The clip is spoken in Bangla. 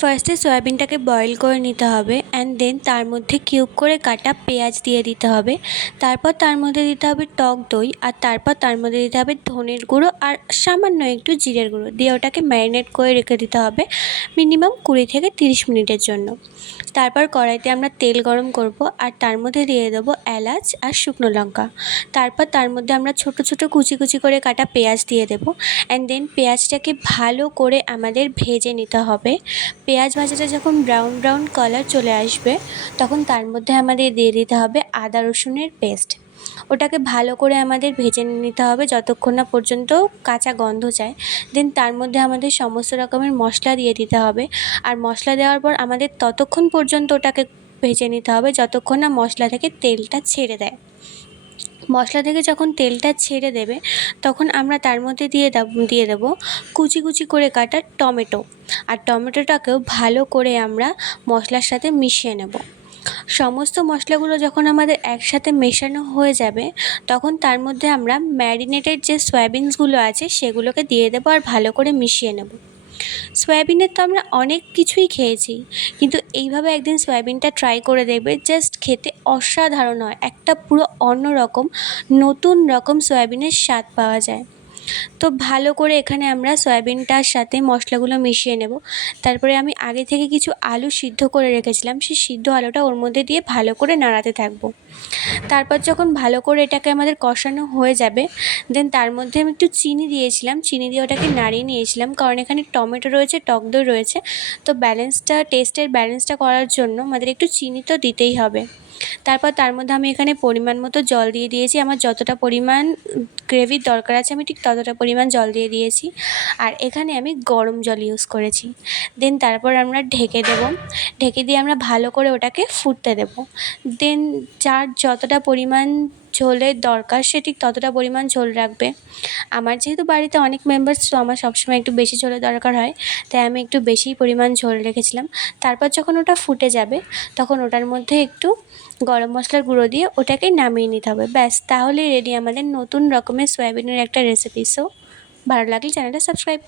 ফার্স্টে সয়াবিনটাকে বয়েল করে নিতে হবে অ্যান্ড দেন তার মধ্যে কিউব করে কাটা পেঁয়াজ দিয়ে দিতে হবে। তারপর তার মধ্যে দিতে হবে টক দই, আর তারপর তার মধ্যে দিতে হবে ধনের গুঁড়ো আর সামান্য একটু জিরের গুঁড়ো দিয়ে ওটাকে ম্যারিনেট করে রেখে দিতে হবে মিনিমাম 20 থেকে 30 মিনিটের জন্য। তারপর কড়াইতে আমরা তেল গরম করব আর তার মধ্যে দিয়ে দেবো এলাচ আর শুকনো লঙ্কা। তারপর তার মধ্যে আমরা ছোটো ছোটো কুচি কুচি করে কাটা পেঁয়াজ দিয়ে দেবো অ্যান্ড দেন পেঁয়াজটাকে ভালো করে আমাদের ভেজে নিতে হবে। পেঁয়াজ ভাজাটা যখন ব্রাউন ব্রাউন কালার চলে আসবে তখন তার মধ্যে আমাদের দিয়ে দিতে হবে আদা রসুনের পেস্ট। ওটাকে ভালো করে আমাদের ভেজে নিতে হবে যতক্ষণ না পর্যন্ত কাঁচা গন্ধ যায়। দেন তার মধ্যে আমাদের সমস্ত রকমের মশলা দিয়ে দিতে হবে, আর মশলা দেওয়ার পর আমাদের ততক্ষণ পর্যন্ত ওটাকে ভেজে নিতে হবে যতক্ষণ না মশলা থেকে তেলটা ছেড়ে দেয়। মশলা থেকে যখন তেলটা ছেড়ে দেবে তখন আমরা তার মধ্যে দিয়ে দেবো কুচি কুচি করে কাটা টমেটো, আর টমেটোটাকেও ভালো করে আমরা মশলার সাথে মিশিয়ে নেব। সমস্ত মশলাগুলো যখন আমাদের একসাথে মেশানো হয়ে যাবে তখন তার মধ্যে আমরা ম্যারিনেটেড যে সয়াবিনসগুলো আছে সেগুলোকে দিয়ে দেবো আর ভালো করে মিশিয়ে নেব। সয়াবিনের তো আমরা অনেক কিছুই খেয়েছি, কিন্তু এইভাবে একদিন সয়াবিনটা ট্রাই করে দেখবে, জাস্ট খেতে অসাধারণ হয়। একটা পুরো অন্য রকম নতুন রকম সয়াবিনের স্বাদ পাওয়া যায়। তো ভালো করে এখানে আমরা সয়াবিনটার সাথে মশলাগুলো মিশিয়ে নেব। তারপরে আমি আগে থেকে কিছু আলু সিদ্ধ করে রেখেছিলাম, সেই সিদ্ধ আলুটা ওর মধ্যে দিয়ে ভালো করে নাড়াতে থাকবো। তারপর যখন ভালো করে এটাকে আমাদের কষানো হয়ে যাবে দেন তার মধ্যে আমি একটু চিনি দিয়েছিলাম, চিনি দিয়ে ওটাকে নাড়িয়ে নিয়েছিলাম, কারণ এখানে টমেটো রয়েছে, টক দই রয়েছে, তো টেস্টের ব্যালেন্সটা করার জন্য আমাদের একটু চিনি তো দিতেই হবে। তারপর তার মধ্যে আমি এখানে পরিমাণ মতো জল দিয়ে দিয়েছি। আমার যতটা পরিমাণ গ্রেভির দরকার আছে আমি ঠিক ততটা পরিমাণ জল দিয়ে দিয়েছি, আর এখানে আমি গরম জল ইউজ করেছি। দেন তারপর আমরা ঢেকে দেবো, ঢেকে দিয়ে আমরা ভালো করে ওটাকে ফুটতে দেবো। দেন যার যতটা পরিমাণ ঝোলের দরকার সে ঠিক ততটা পরিমাণ ঝোল রাখবে। আমার যেহেতু বাড়িতে অনেক মেম্বার্স, তো আমার সবসময় একটু বেশি ঝোলের দরকার হয়, তাই আমি একটু বেশিই পরিমাণ ঝোল রেখেছিলাম। তারপর যখন ওটা ফুটে যাবে তখন ওটার মধ্যে একটু গরম মশলার গুঁড়ো দিয়ে ওটাকে নামিয়ে নিতে হবে। ব্যাস, তাহলেই রেডি আমাদের নতুন রকমের সয়াবিনের একটা রেসিপি। সো ভালো লাগলে চ্যানেলটা সাবস্ক্রাইব